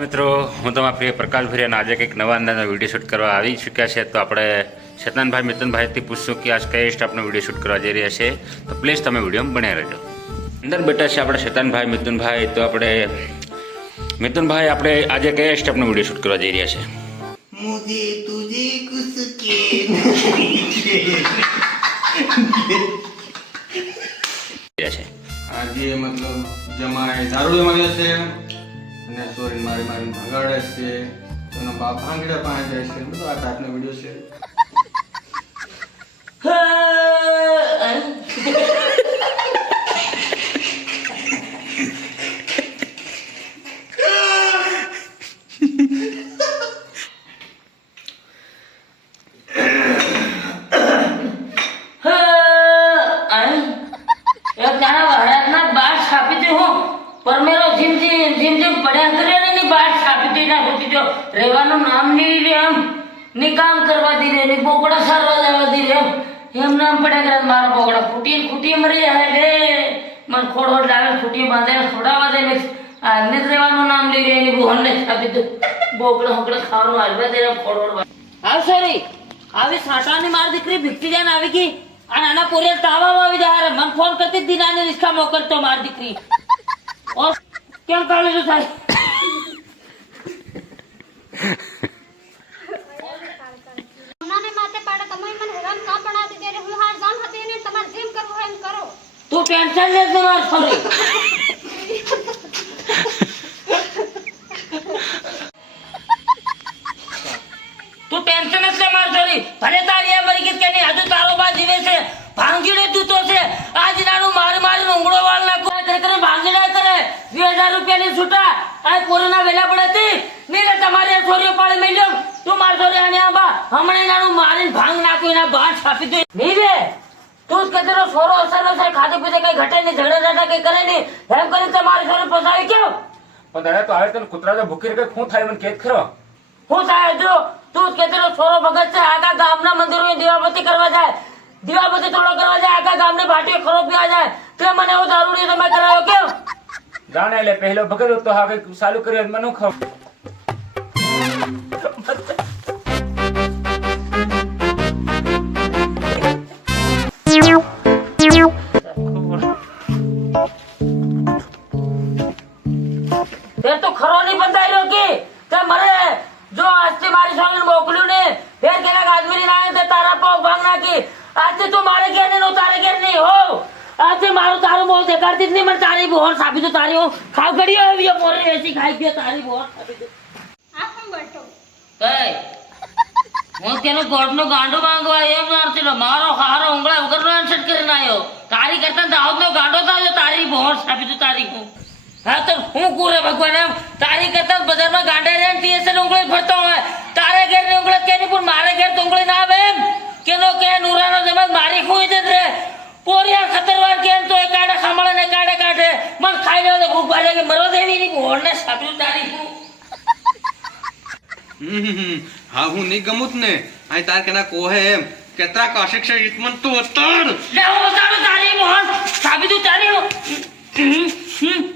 મિત્રો હું તમારા પ્રિય પ્રકાશ ભરિયાના આજે કંઈક નવા અંદાજનો વિડીયો શૂટ કરવા આવી ચૂક્યા છે. તો આપણે શેતાનભાઈ મિથુનભાઈથી પૂછશું કે આજ કઈ સ્ટાફનો વિડીયો શૂટ કરવા જઈ રહ્યા છે. તો પ્લીઝ તમે વિડીયો બન્યા રહેજો. અંદર બેઠા છે આપણે શેતાનભાઈ મિથુનભાઈ. તો આપણે મિથુનભાઈ આપણે આજે કયા સ્ટાફનો વિડીયો શૂટ કરવા જઈ રહ્યા છે? मुझे तुझे कुछ के છે આજે મતલબ જમાએ દારૂ માંગ્યો છે અને સોરી મારી ભગાડે છે એનો બાપ આંગળા પાસે જાય છે. બધું આ ટાઈપનો વિડીયો છે. રેવાનું નામ નહીં લે એમ ની કામ કરવા દી રે ની બોકડા સારવા લેવા દી રે એમ નામ પડ્યા કરે મારા બોકડા ખૂટી મરી જાય રે મન ખોડો ડાવે ખૂટી બાંધે ખોડાવા દે ને આને જ રેવાનું નામ લઈ રે ની બોહન ને આપી દે બોકડા હોકડા ખાવાનું હાલવા દે ખોડો હા સોરી આવી સાટાની માર દીકરી ભીખતી જાન આવી ગઈ આ નાના પોરે તાવામાં આવી જાય મન ફોન કરતી દિનાને રિસ્કા મોકલતો માર દીકરી ઓ કેમ કાલે જો થાય તું ટેન્શન લે તમાર સોરી તું ટેન્શન જ લે માર સોરી ભલે તારી મરી ગઈ કે નહીં હજુ તારો બા જીવે છે ભાંગીડે દૂતો છે આજ નાનું મારી ઊંઘડો વાળ નાખો કરે ભાંગીડા કરે 2000 રૂપિયાની છૂટા આ કોરોના વેલા પડતી નીરે તમારે છોરીઓ પાડે મેલ્યો તું માર સોરી આને આબા હમણે નાનું મારીને ભાંગ નાખો એના બાટ છાપી દે નીરે તું જ કહેતો સોરો અસરનો છે ખાતે પીતે કઈ ઘટે નહીં ઝઘડા કઈ કરે નહીં એમ કરી તમારી સોરી ફસાવી કેમ પણ દાદા તો આવે તને કૂતરા તો ભૂકી કે શું થાય મને કેદ ખરો હું થાય જો તું જ કહેતો સોરો ભગત છે આખા ગામના મંદિરોએ દીવાબત્તી કરવા જાય દીવાબત્તી થોડો કરવા જાય આખા ગામની ભાટીઓ ખરો પીવા જાય તે મને એવું દારૂડી તમે કરાયો કેમ જાણે એટલે પહેલો ભગત તો હવે ચાલુ કર્યો મને ખબર તો ખરો નહીં બંધાઈ કે તે મરે જો આજથી મારી સામે મોકલ્યું ને ફેર કેલા આદમી ના તે તારા પગ ભાંગ નાખી આજથી તું મારે ઘેર ને તારે ઘેર નહીં હો આજથી મારું તારું બહુ દેખાડતી જ નહીં મને તારી બોર સાબી તો તારી હું ખાવ ગડી આવી મોરે એસી ખાઈ ગયો તારી બોર સાબી તો આ કોણ બેઠો કઈ હું તેનો ગોડનો ગાંડો માંગવા એમ નારતી મારો હારો ઉંગળા વગરનો આન્સર કરીને આવ્યો તારી કરતા દાઉદનો ગાંડો થાય તારી બોર સાબી તો તારી હું હા તો હું કુરે ભગવાન એમ તારી કરતા બજારમાં ગાંડા રે ટીએસએલ ઉંગળી ફરતો હોય તારે ઘેર ની ઉંગળી કેની પણ મારે ઘેર તો ઉંગળી ના આવે એમ કેનો કે નુરાનો જમાત મારી ખોઈ દે રે પોરિયા ખતરવાર કેમ તો એકાડે ખમળે ને કાડે કાઢે મન ખાઈ લેવા દે ભૂખ ભાડે કે મરો દેવી ની બોરને સાબી તારી હું હા હું નહીં ગમુત ને આ તાર કેના કોહે એમ કેતરા કાશિક છે ઇતમન તું અતર લે હું તારી મોહન સાબી તું તારી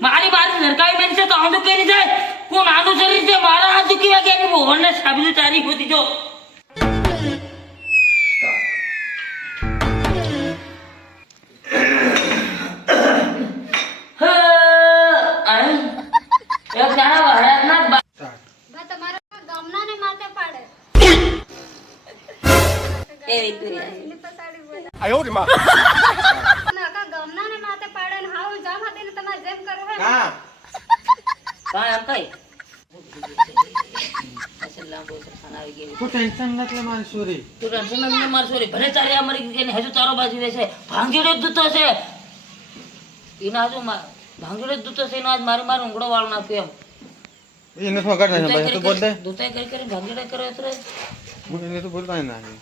મારી લડકાવી બેન છે તો આંધુ કેની જાય કોણ આંધુ શરીર છે મારા હાથ દુખી વાગે એની બોહણને સાબી તારી હોતી જો એક જાણા વહરાતના બા તમારા ગામના ને માથે પાડે એ તું આયો રે માં આખા ગામના ને માથે પાડે ને હાઉ જામ હાથે ને તમારે જેમ કરો હે હા કાય આમ કઈ તું ટેન્શન નત લે મારી સોરી તું ટેન્શન ન માર સોરી ભલે તારી આ મરી ગઈ ને હજુ તારો બાજુ છે ભાંગીડો દૂતો છે એના હજુ ભાંગીડો દૂતો છે એનો આજ મારી ઊંઘડો વાળ નાખ્યો એને તો વગર નહીં ભાઈ તો બોલ દે દૂતાઈ કરી ભાંગીડા કરે એટલે મને તો બોલતા નહીં